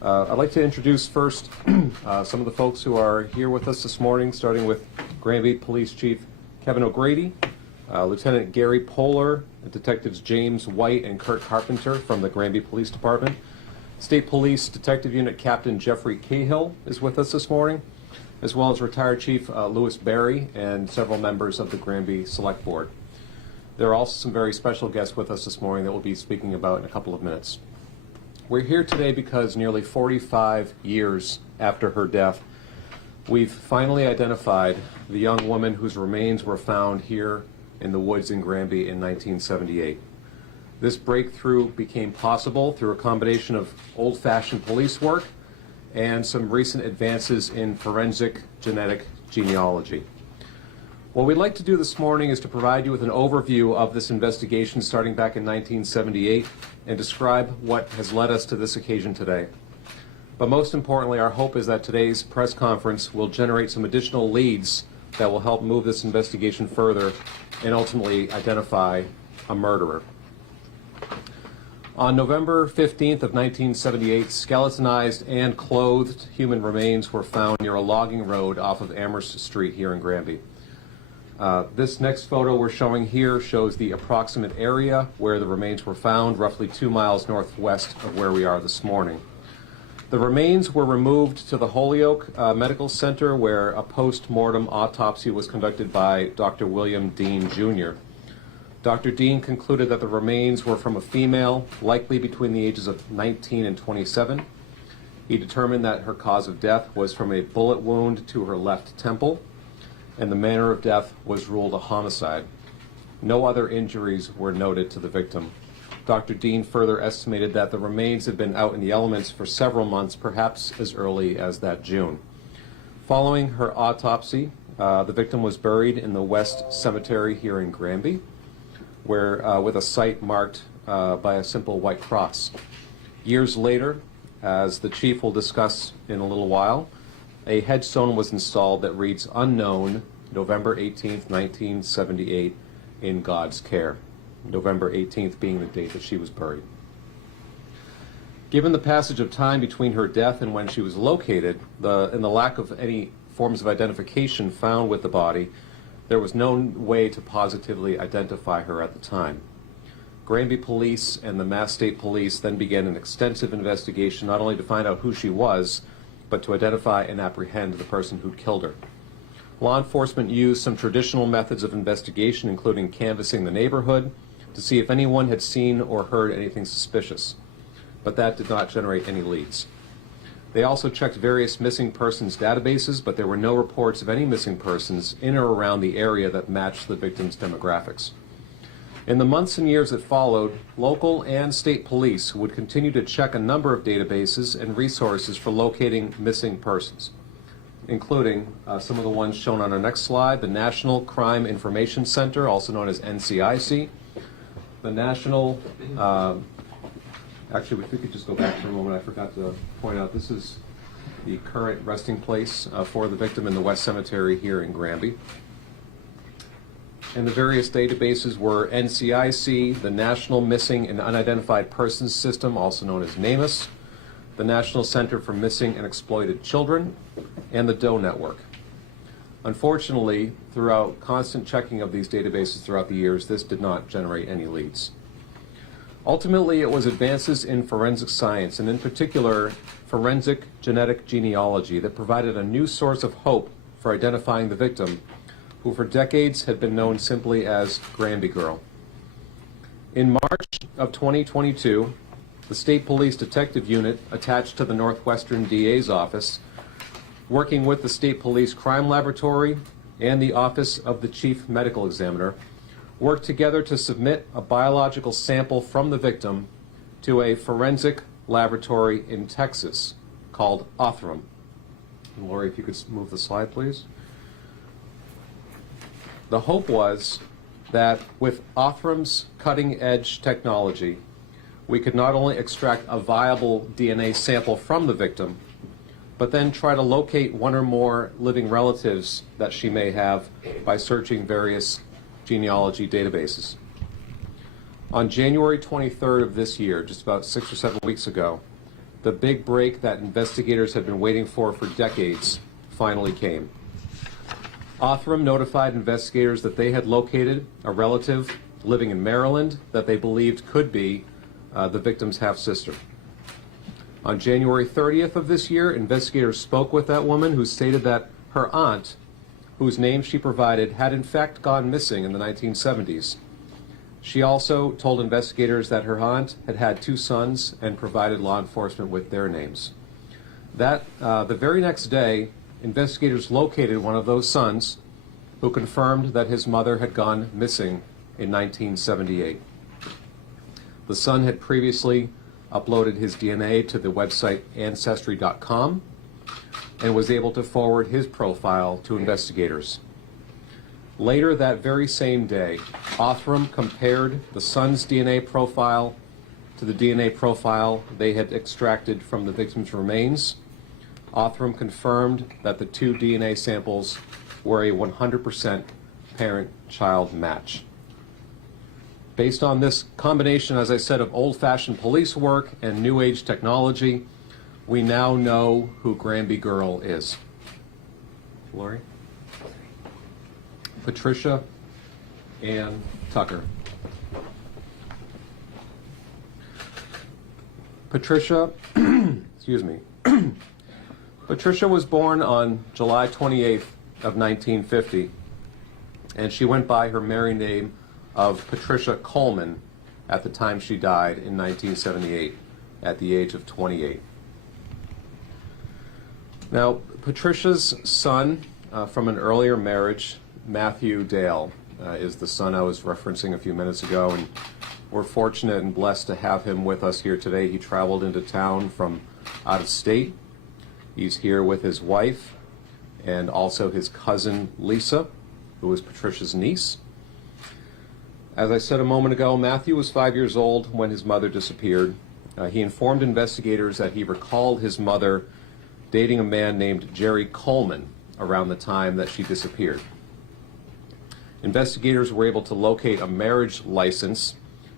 I'd like to introduce first some of the folks who are here with us this morning, starting with Granby Police Chief Kevin O'Grady, Lieutenant Gary Poehler, and Detectives James White and Kurt Carpenter from the Granby Police Department. State Police Detective Unit Captain Jeffrey Cahill is with us this morning, as well as retired Chief Louis Barry and several members of the Granby Select Board. There are also some very special guests with us this morning that we'll be speaking about in a couple of minutes. We're here today because nearly 45 years after her death, we've finally identified the young woman whose remains were found here in the woods in Granby in 1978. This breakthrough became possible through a combination of old-fashioned police work and some recent advances in forensic genetic genealogy. What we'd like to do this morning is to provide you with an overview of this investigation starting back in 1978 and describe what has led us to this occasion today. But most importantly, our hope is that today's press conference will generate some additional leads that will help move this investigation further and ultimately identify a murderer. On November 15th of 1978, skeletonized and clothed human remains were found near a logging road off of Amherst Street here in Granby. This next photo we're showing here shows the approximate area where the remains were found, roughly 2 miles northwest of where we are this morning. The remains were removed to the Holyoke Medical Center, where a post-mortem autopsy was conducted by Dr. William Dean, Jr. Dr. Dean concluded that the remains were from a female, likely between the ages of 19 and 27. He determined that her cause of death was from a bullet wound to her left temple, and the manner of death was ruled a homicide. No other injuries were noted to the victim. Dr. Dean further estimated that the remains had been out in the elements for several months, perhaps as early as that June. Following her autopsy, the victim was buried in the West Cemetery here in Granby, where with a site marked by a simple white cross. Years later, as the chief will discuss in a little while, a headstone was installed that reads "Unknown, November 18th, 1978, in God's care." November 18th being the date that she was buried. Given the passage of time between her death and when she was located, and the lack of any forms of identification found with the body, there was no way to positively identify her at the time. Granby Police and the Mass State Police then began an extensive investigation not only to find out who she was, but to identify and apprehend the person who'd killed her. Law enforcement used some traditional methods of investigation, including canvassing the neighborhood, to see if anyone had seen or heard anything suspicious, but that did not generate any leads. They also checked various missing persons databases, but there were no reports of any missing persons in or around the area that matched the victim's demographics. In the months and years that followed, local and state police would continue to check a number of databases and resources for locating missing persons, including some of the ones shown on our next slide: the National Crime Information Center, also known as NCIC, the National, actually, if we could just go back for a moment, I forgot to point out, this is the current resting place for the victim in the West Cemetery here in Granby. And the various databases were NCIC, the National Missing and Unidentified Persons System, also known as NamUs, the National Center for Missing and Exploited Children, and the DOE Network. Unfortunately, throughout constant checking of these databases throughout the years, this did not generate any leads. Ultimately, it was advances in forensic science, and in particular, forensic genetic genealogy, that provided a new source of hope for identifying the victim, who for decades had been known simply as Granby Girl. In March of 2022, the State Police Detective Unit attached to the Northwestern DA's office, working with the State Police Crime Laboratory and the Office of the Chief Medical Examiner, worked together to submit a biological sample from the victim to a forensic laboratory in Texas called Othram. And Lori, if you could move the slide, please. The hope was that with Othram's cutting-edge technology, we could not only extract a viable DNA sample from the victim, but then try to locate one or more living relatives that she may have by searching various genealogy databases. On January 23rd of this year, just about 6 or 7 weeks ago, the big break that investigators had been waiting for decades finally came. Othram notified investigators that they had located a relative living in Maryland that they believed could be the victim's half-sister. On January 30th of this year, investigators spoke with that woman who stated that her aunt, whose name she provided, had in fact gone missing in the 1970s. She also told investigators that her aunt had had 2 sons and provided law enforcement with their names. The very next day, investigators located one of those sons who confirmed that his mother had gone missing in 1978. The son had previously uploaded his DNA to the website Ancestry.com and was able to forward his profile to investigators. Later that very same day, Othram compared the son's DNA profile to the DNA profile they had extracted from the victim's remains. Othram confirmed that the 2 DNA samples were a 100% parent-child match. Based on this combination, as I said, of old-fashioned police work and new age technology, we now know who Granby Girl is. Lori? Patricia Ann Tucker. Patricia, excuse me. Patricia was born on July 28th of 1950, and she went by her married name of Patricia Coleman at the time she died in 1978 at the age of 28. Now, Patricia's son from an earlier marriage, Matthew Dale, is the son I was referencing a few minutes ago, and we're fortunate and blessed to have him with us here today. He traveled into town from out of state. He's here with his wife and also his cousin Lisa, who is Patricia's niece. As I said a moment ago, Matthew was 5 years old when his mother disappeared. He informed investigators that he recalled his mother dating a man named Jerry Coleman around the time that she disappeared. Investigators were able to locate a marriage license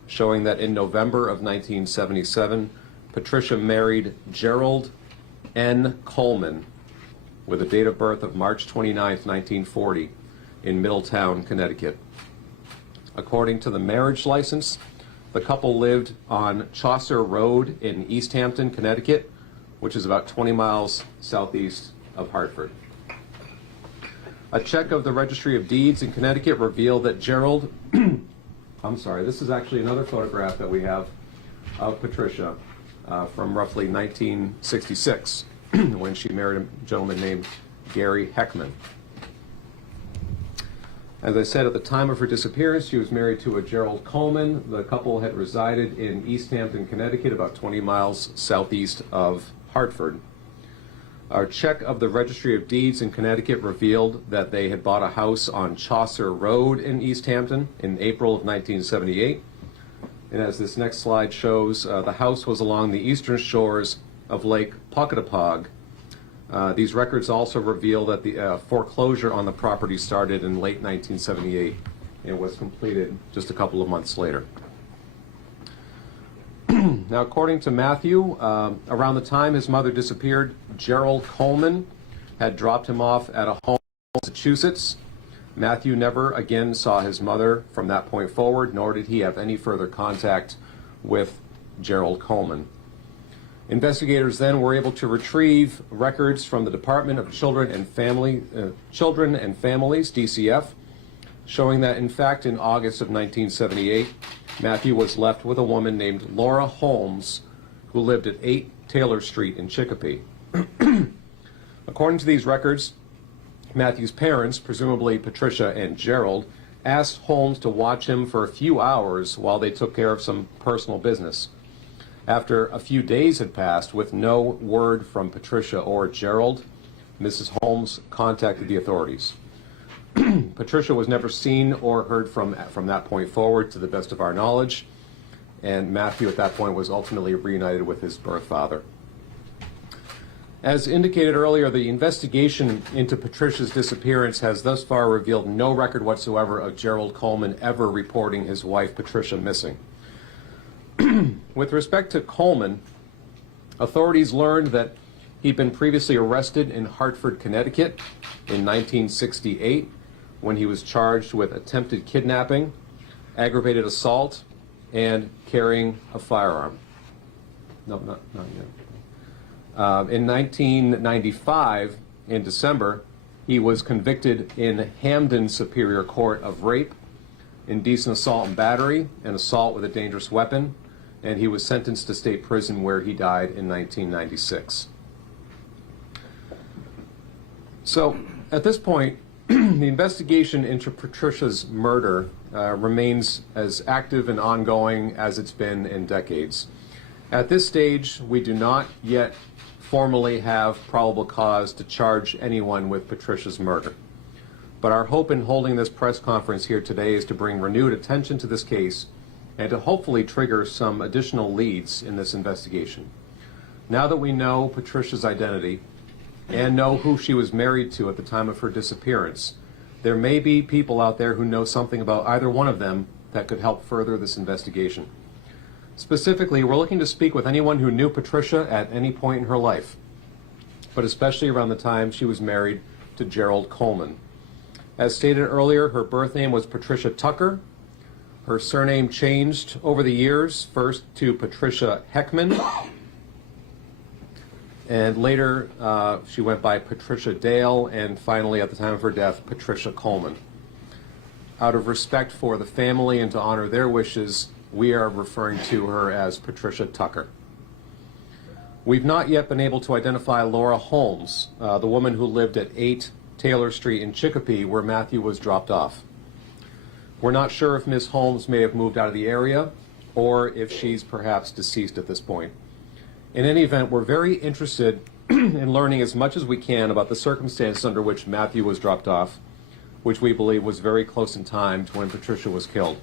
showing that in November of 1977, Patricia married Gerald N. Coleman with a date of birth of March 29, 1940, in Middletown, Connecticut. According to the marriage license, the couple lived on Chaucer Road in East Hampton, Connecticut, which is about 20 miles southeast of Hartford. A check of the Registry of Deeds in Connecticut revealed that Gerald, this is actually another photograph that we have of Patricia from roughly 1966 when she married a gentleman named Gary Heckman. As I said, at the time of her disappearance, she was married to a Gerald Coleman. The couple had resided in East Hampton, Connecticut, about 20 miles southeast of Hartford. Our check of the Registry of Deeds in Connecticut revealed that they had bought a house on Chaucer Road in East Hampton in April of 1978. And as this next slide shows, the house was along the eastern shores of Lake Pocatapog. These records also reveal that the foreclosure on the property started in late 1978 and was completed just a couple of months later. Now, according to Matthew, around the time his mother disappeared, Gerald Coleman had dropped him off at a home in Massachusetts. Matthew never again saw his mother from that point forward, nor did he have any further contact with Gerald Coleman. Investigators then were able to retrieve records from the Department of Children and Families, DCF, showing that in fact in August of 1978, Matthew was left with a woman named Laura Holmes, who lived at 8 Taylor Street in Chicopee. According to these records, Matthew's parents, presumably Patricia and Gerald, asked Holmes to watch him for a few hours while they took care of some personal business. After a few days had passed with no word from Patricia or Gerald, Mrs. Holmes contacted the authorities. Patricia was never seen or heard from that point forward, to the best of our knowledge, and Matthew at that point was ultimately reunited with his birth father. As indicated earlier, the investigation into Patricia's disappearance has thus far revealed no record whatsoever of Gerald Coleman ever reporting his wife Patricia missing. With respect to Coleman, Authorities learned that he'd been previously arrested in Hartford, Connecticut in 1968 when he was charged with attempted kidnapping, aggravated assault, and carrying a firearm. No, not yet. In 1995, in December, he was convicted in Hamden Superior Court of rape, indecent assault and battery, and assault with a dangerous weapon, and he was sentenced to state prison where he died in 1996. So, at this point, the investigation into Patricia's murder remains as active and ongoing as it's been in decades. At this stage, we do not yet formally have probable cause to charge anyone with Patricia's murder. But our hope in holding this press conference here today is to bring renewed attention to this case and to hopefully trigger some additional leads in this investigation. Now that we know Patricia's identity and know who she was married to at the time of her disappearance, there may be people out there who know something about either one of them that could help further this investigation. Specifically, we're looking to speak with anyone who knew Patricia at any point in her life, but especially around the time she was married to Gerald Coleman. As stated earlier, her birth name was Patricia Tucker. Her surname changed over the years, first to Patricia Heckman, and later she went by Patricia Dale, and finally, at the time of her death, Patricia Coleman. Out of respect for the family and to honor their wishes, we are referring to her as Patricia Tucker. We've not yet been able to identify Laura Holmes, the woman who lived at 8 Taylor Street in Chicopee, where Matthew was dropped off. We're not sure if Ms. Holmes may have moved out of the area or if she's perhaps deceased at this point. In any event, we're very interested in learning as much as we can about the circumstances under which Matthew was dropped off, which we believe was very close in time to when Patricia was killed.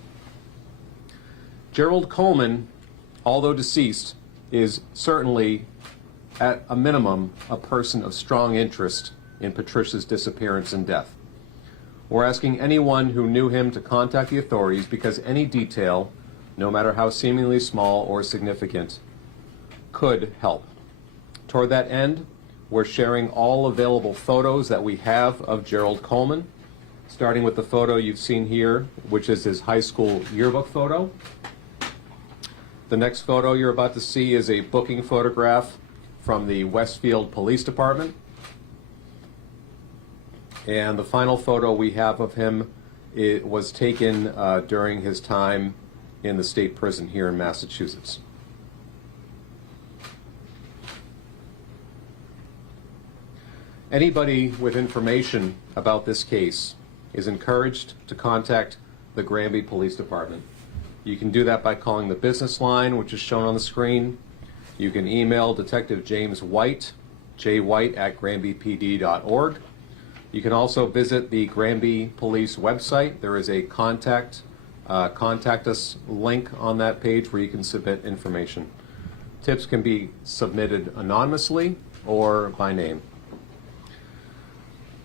Gerald Coleman, although deceased, is certainly, at a minimum, a person of strong interest in Patricia's disappearance and death. We're asking anyone who knew him to contact the authorities because any detail, no matter how seemingly small or significant, could help. Toward that end, we're sharing all available photos that we have of Gerald Coleman, starting with the photo you've seen here, which is his high school yearbook photo. The next photo you're about to see is a booking photograph from the Westfield Police Department. And the final photo we have of him was taken during his time in the state prison here in Massachusetts. Anybody with information about this case is encouraged to contact the Granby Police Department. You can do that by calling the business line, which is shown on the screen. You can email Detective James White, jwhite@granbypd.org. You can also visit the Granby Police website. There is a contact us link on that page where you can submit information. Tips can be submitted anonymously or by name.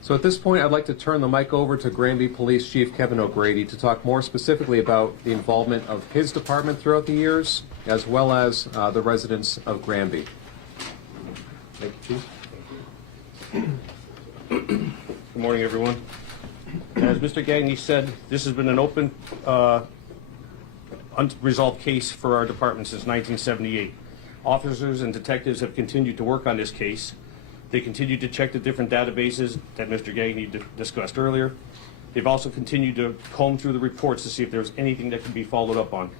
So at this point, I'd like to turn the mic over to Granby Police Chief Kevin O'Grady to talk more specifically about the involvement of his department throughout the years, as well as the residents of Granby. Thank you, Chief. Good morning, everyone. As Mr. Gagné said, this has been an open, unresolved case for our department since 1978. Officers and detectives have continued to work on this case. They continue to check the different databases that Mr. Gagné discussed earlier. They've also continued to comb through the reports to see if there's anything that can be followed up on.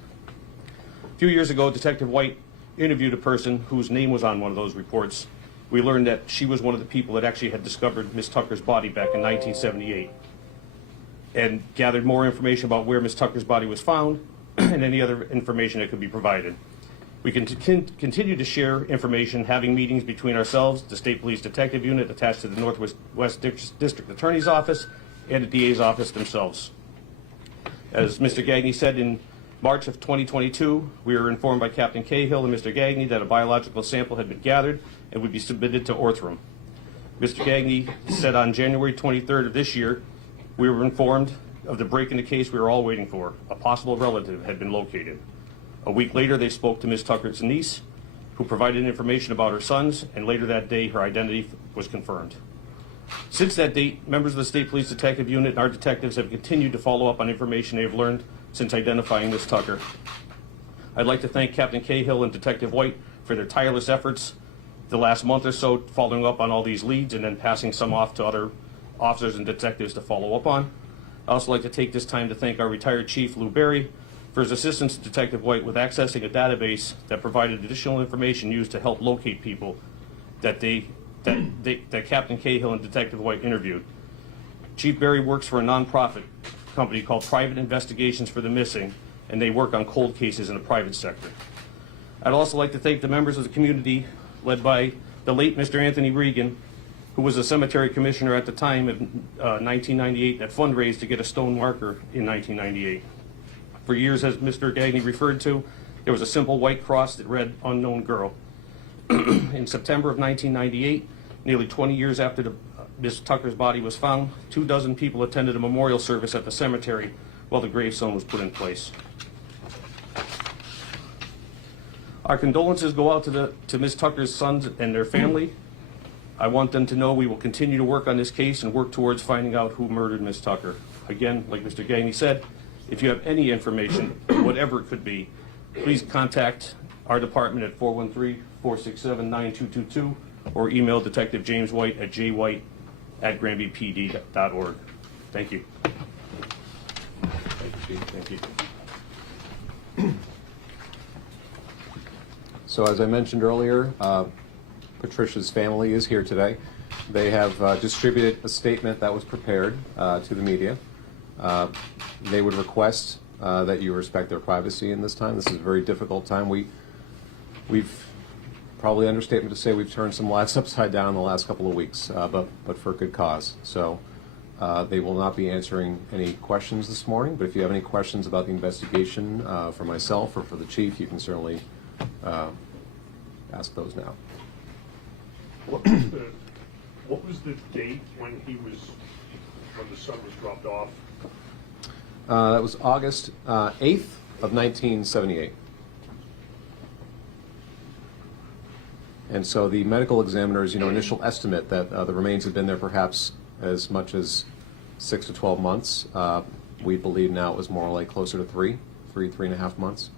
A few years ago, Detective White interviewed a person whose name was on one of those reports. We learned that she was one of the people that actually had discovered Miss Tucker's body back in 1978 and gathered more information about where Miss Tucker's body was found and any other information that could be provided. We can continue to share information, having meetings between ourselves, the State Police Detective Unit attached to the Northwest District Attorney's Office, and the DA's office themselves. As Mr. Gagné said, in March of 2022, we were informed by Captain Cahill and Mr. Gagné that a biological sample had been gathered and would be submitted to Orthram. Mr. Gagné said on January 23rd of this year, we were informed of the break in the case we were all waiting for. A possible relative had been located. A week later, they spoke to Ms. Tucker's niece, who provided information about her sons, and later that day her identity was confirmed. Since that date, members of the State Police Detective Unit and our detectives have continued to follow up on information they have learned since identifying Ms. Tucker. I'd like to thank Captain Cahill and Detective White for their tireless efforts the last month or so, following up on all these leads and then passing some off to other officers and detectives to follow up on. I'd also like to take this time to thank our retired Chief Lou Berry for his assistance to Detective White with accessing a database that provided additional information used to help locate people that Captain Cahill and Detective White interviewed. Chief Berry works for a nonprofit company called Private Investigations for the Missing, and they work on cold cases in the private sector. I'd also like to thank the members of the community led by the late Mr. Anthony Regan, who was a cemetery commissioner at the time of 1998 that fundraised to get a stone marker in 1998. For years, as Mr. Gagne referred to, there was a simple white cross that read "Unknown Girl." In September of 1998, nearly 20 years after Ms. Tucker's body was found, 24 people attended a memorial service at the cemetery while the gravestone was put in place. Our condolences go out to Ms. Tucker's sons and their family. I want them to know we will continue to work on this case and work towards finding out who murdered Ms. Tucker. Again, like Mr. Gagne said, if you have any information, whatever it could be, please contact our department at 413-467-9222 or email Detective James White at jwhite@granbypd.org. Thank you. Thank you, Chief. Thank you. So as I mentioned earlier, Patricia's family is here today. They have distributed a statement that was prepared to the media. They would request that you respect their privacy in this time. This is a very difficult time. We've probably understatement to say we've turned some lives upside down in the last couple of weeks, but for good cause. So they will not be answering any questions this morning, but if you have any questions about the investigation for myself or for the chief, you can certainly ask those now. What was the date when the son was dropped off? That was August 8th of 1978. And so the medical examiner's initial estimate that the remains had been there perhaps as much as 6 to 12 months. We believe now it was more like closer to three and a half months.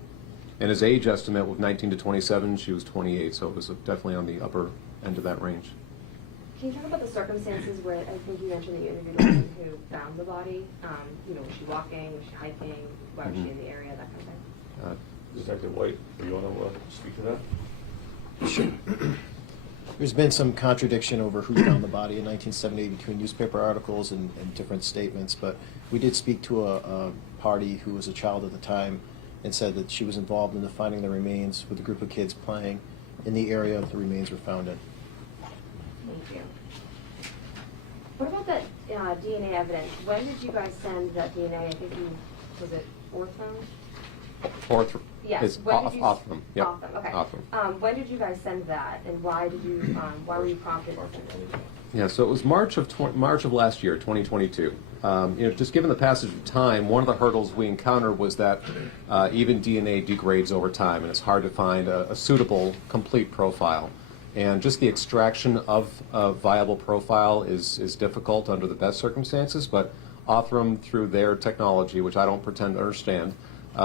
And his age estimate was 19 to 27, she was 28, so it was definitely on the upper end of that range. Can you talk about the circumstances where, I think you mentioned that you interviewed a woman who found the body? Was she walking, was she hiking, why was she in the area, that kind of thing? Detective White, do you want to speak to that? Sure. There's been some contradiction over who found the body in 1978 between newspaper articles and different statements, but we did speak to a party who was a child at the time and said that she was involved in the finding the remains with a group of kids playing in the area the remains were found in. Thank you. What about that DNA evidence? When did you guys send that DNA? I think was it Orthone? Yes, Yes. When did you? Othram. Yep. Othram. Okay. Othram. When did you guys send that, and why did you? Why were you prompted to send it? Yeah, so it was March of last year, 2022. Just given the passage of time, one of the hurdles we encountered was that even DNA degrades over time, and it's hard to find a suitable, complete profile. And just the extraction of a viable profile is difficult under the best circumstances, but Othram, through their technology, which I don't pretend to understand,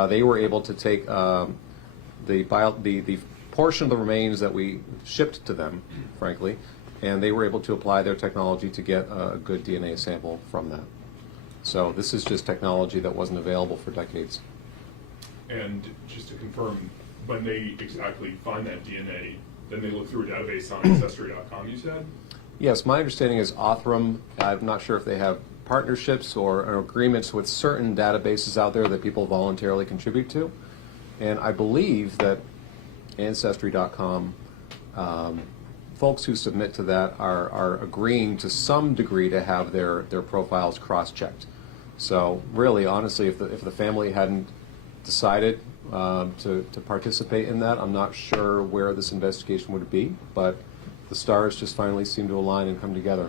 they were able to take the portion of the remains that we shipped to them, frankly, and they were able to apply their technology to get a good DNA sample from that. So this is just technology that wasn't available for decades. And just to confirm, when they exactly find that DNA, then they look through a database on ancestry.com, you said? Yes, my understanding is Othram, I'm not sure if they have partnerships or agreements with certain databases out there that people voluntarily contribute to. And I believe that ancestry.com, folks who submit to that are agreeing to some degree to have their profiles cross-checked. So really, honestly, if the family hadn't decided to participate in that, I'm not sure where this investigation would be, but the stars just finally seem to align and come together.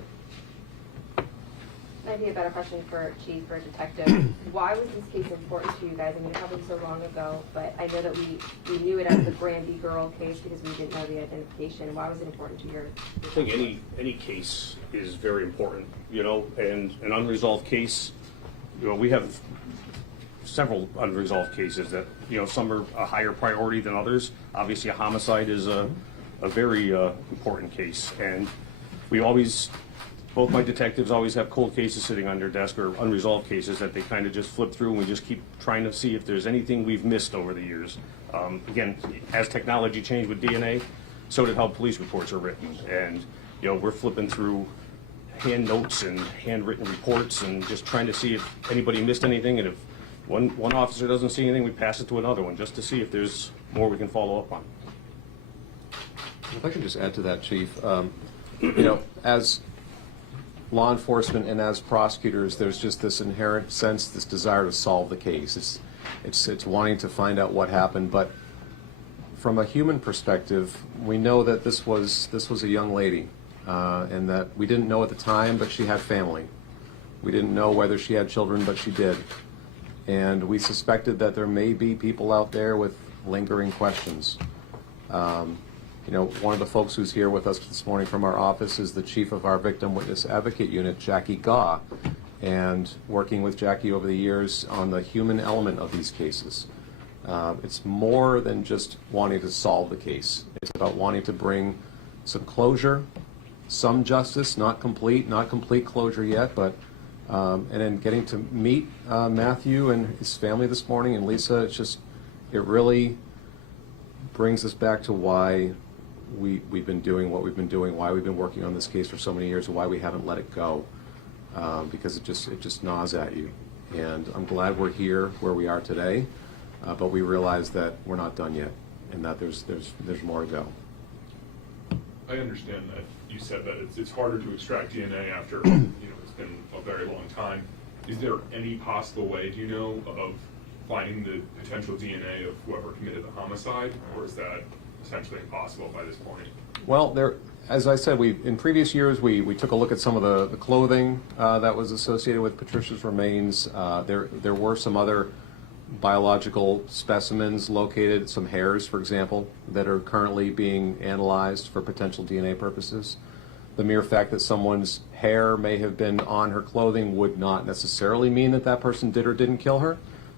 might be a better question for Chief or Detective. Why was this case important to you guys? I mean, it happened so long ago, but I know that we knew it as the Granby girl case because we didn't know the identification. Why was it important to your? I think any case is very important, you know, and an unresolved case, you know, we have several unresolved cases that, you know, some are a higher priority than others. Obviously, a homicide is a very important case, and we always, both my detectives always have cold cases sitting on their desk or unresolved cases that they kind of just flip through, and we just keep trying to see if there's anything we've missed over the years. Again, as technology changed with DNA, so did how police reports are written, and, you know, we're flipping through hand notes and handwritten reports and just trying to see if anybody missed anything, and if one officer doesn't see anything, we pass it to another one just to see if there's more we can follow up on. If I can just add to that, Chief, you know, as law enforcement and as prosecutors, there's just this inherent sense, this desire to solve the case. It's wanting to find out what happened, but from a human perspective, we know that this was a young lady, and that we didn't know at the time, but she had family. We didn't know whether she had children, but she did. And we suspected that there may be people out there with lingering questions. You know, one of the folks who's here with us this morning from our office is the chief of our Victim Witness Advocate Unit, Jackie Gaw, and working with Jackie over the years on the human element of these cases. It's more than just wanting to solve the case. It's about wanting to bring some closure, some justice, not complete closure yet, but and then getting to meet Matthew and his family this morning, and Lisa, it really brings us back to why we've been doing what we've been doing, why we've been working on this case for so many years, and why we haven't let it go, because it just gnaws at you. And I'm glad we're here where we are today, but we realize that we're not done yet, and that there's more to go. I understand that you said that it's harder to extract DNA after, you know, it's been a very long time. Is there any possible way, do you know, of finding the potential DNA of whoever committed the homicide, or is that essentially impossible by this point? Well, as I said, in previous years, we took a look at some of the clothing that was associated with Patricia's remains. There were some other biological specimens located, some hairs, for example, that are currently being analyzed for potential DNA purposes. The mere fact that someone's hair may have been on her clothing would not necessarily mean that that person did or didn't kill her,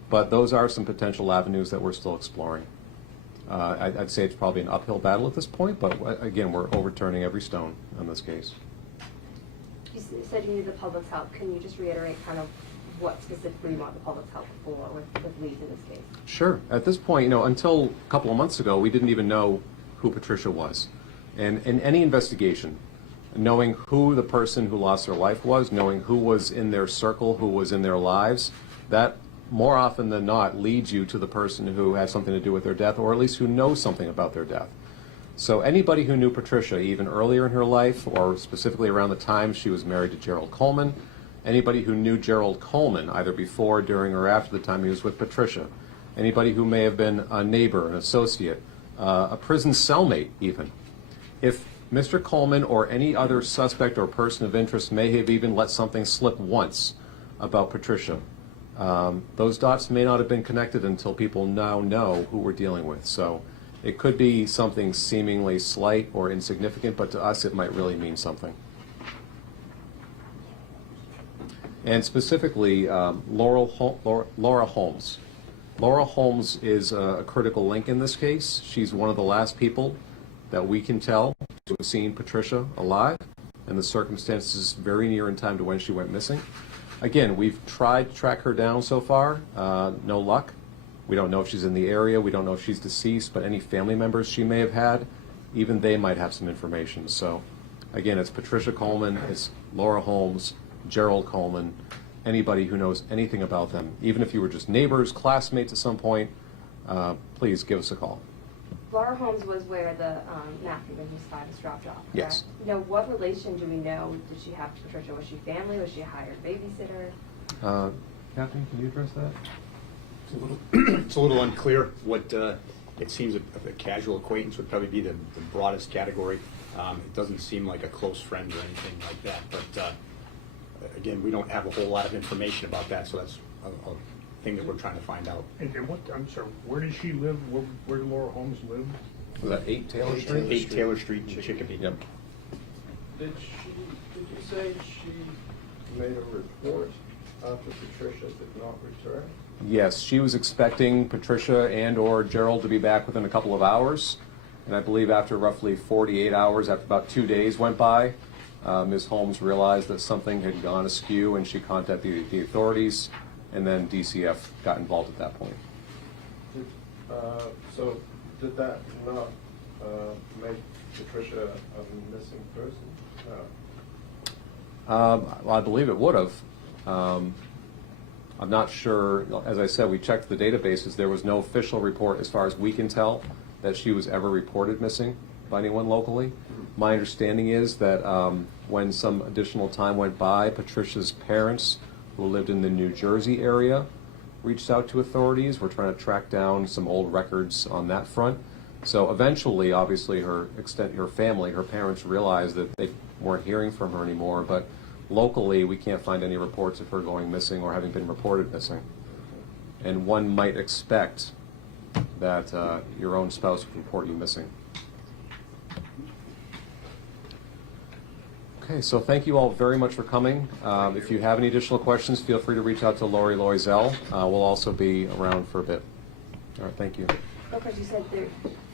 but those are some potential avenues that we're still exploring. I'd say it's probably an uphill battle at this point, but again, we're overturning every stone on this case. You said you needed the public's help. Can you just reiterate kind of what specifically you want the public's help for with leads in this case? Sure. At this point, you know, until a couple of months ago, we didn't even know who Patricia was. And in any investigation, knowing who the person who lost their life was, knowing who was in their circle, who was in their lives, that more often than not leads you to the person who has something to do with their death, or at least who knows something about their death. So anybody who knew Patricia even earlier in her life, or specifically around the time she was married to Gerald Coleman, anybody who knew Gerald Coleman either before, during, or after the time he was with Patricia, anybody who may have been a neighbor, an associate, a prison cellmate even. If Mr. Coleman or any other suspect or person of interest may have even let something slip once about Patricia, those dots may not have been connected until people now know who we're dealing with. So it could be something seemingly slight or insignificant, but to us it might really mean something. And specifically, Laura Holmes. Laura Holmes is a critical link in this case. She's one of the last people that we can tell to have seen Patricia alive, and the circumstances very near in time to when she went missing. Again, we've tried to track her down so far, no luck. We don't know if she's in the area, we don't know if she's deceased, but any family members she may have had, even they might have some information. So again, it's Patricia Coleman, it's Laura Holmes, Gerald Coleman, anybody who knows anything about them. Even if you were just neighbors, classmates at some point, please give us a call. Laura Holmes was where the Matthew, when he was 5, was dropped off, correct? Yes. You know, what relation do we know did she have to Patricia? Was she family? Was she a hired babysitter? Catherine, can you address that? It's a little unclear what, it seems a casual acquaintance would probably be the broadest category. It doesn't seem like a close friend or anything like that, but again, we don't have a whole lot of information about that, so that's a thing that we're trying to find out. And what, I'm sorry, where does she live? Where do Laura Holmes live? Was that 8 Taylor Street? 8 Taylor Street in Chicopee. Yep. Did you say she made a report after Patricia did not return? Yes, she was expecting Patricia and or Gerald to be back within a couple of hours. And I believe after roughly 48 hours, after about 2 days went by, Ms. Holmes realized that something had gone askew and she contacted the authorities, and then DCF got involved at that point. So did that not make Patricia a missing person? No. I believe it would have. I'm not sure. As I said, we checked the databases. There was no official report, as far as we can tell, that she was ever reported missing by anyone locally. My understanding is that when some additional time went by, Patricia's parents, who lived in the New Jersey area, reached out to authorities. We're trying to track down some old records on that front. So eventually, obviously, her family, her parents realized that they weren't hearing from her anymore, but locally, we can't find any reports of her going missing or having been reported missing. And one might expect that your own spouse would report you missing. Okay, so thank you all very much for coming. If you have any additional questions, feel free to reach out to Lori Loisel. We'll also be around for a bit. All right, thank you. Okay, you said the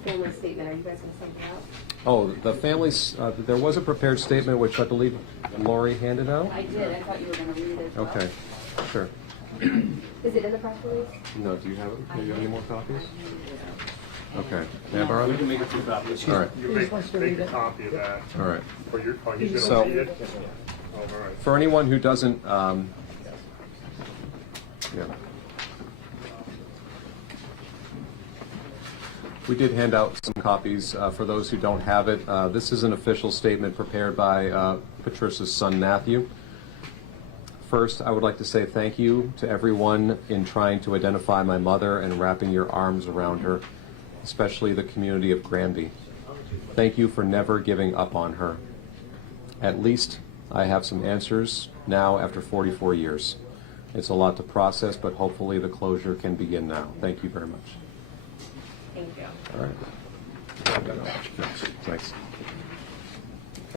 family statement, are you guys gonna send it out? Oh, the families, there was a prepared statement which I believe Lori handed out? I did, I thought you were gonna read it. Okay, sure. Is it in the press release? No, do you have it? Do you have any more copies? Okay, may I borrow We it? can make it 2 copies. All right, You make a copy of that. all right. Or you're gonna So- read it? Oh, all right. For anyone who doesn't, yeah. We did hand out some copies for those who don't have it. This is an official statement prepared by Patricia's son, Matthew. First, I would like to say thank you to everyone in trying to identify my mother and wrapping your arms around her, especially the community of Granby. Thank you for never giving up on her. At least I have some answers now after 44 years. It's a lot to process, but hopefully the closure can begin now. Thank you very much. Thank you. All right. Thanks.